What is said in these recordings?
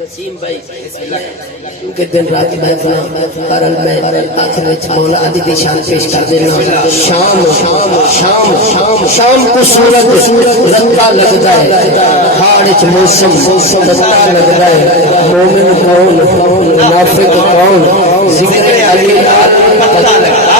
نسیم بھائی کیونکہ دن رات محفل کرل میں آخر وچ مولا علی دی شان پیش کر دینا شام شام شام شام شام کو سورج رتا لگدا ہے ہاڑ وچ موسم رتا لگدا ہے مومن کون منافق کون ذکر علی پتہ لگتا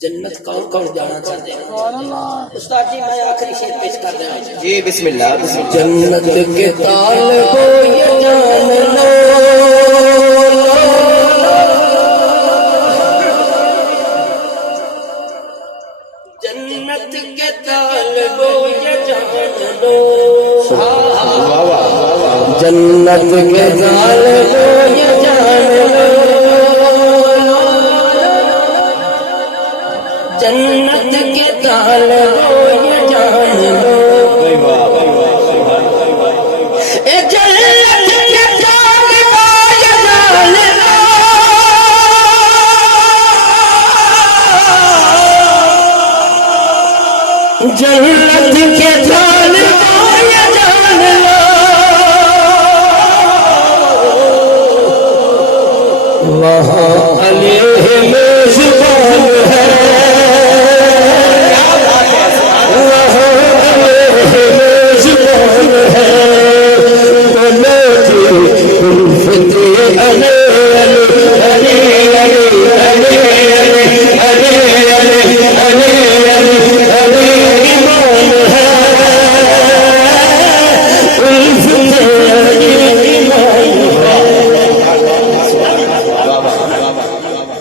جنت کون کون جانا چاہتے ہیں استاد جی میں آخری شعر پیش کر رہا ہوں جی بسم اللہ جنت کے طالبو یہ جان لو جنت کے طالبو یہ جان لو جنت کے طالبو یہ جان لو جنت کے طالبو یہ جان لو اے جنت کے طالبو یہ جان لو جنت کے طالبو یہ جان لو وہاں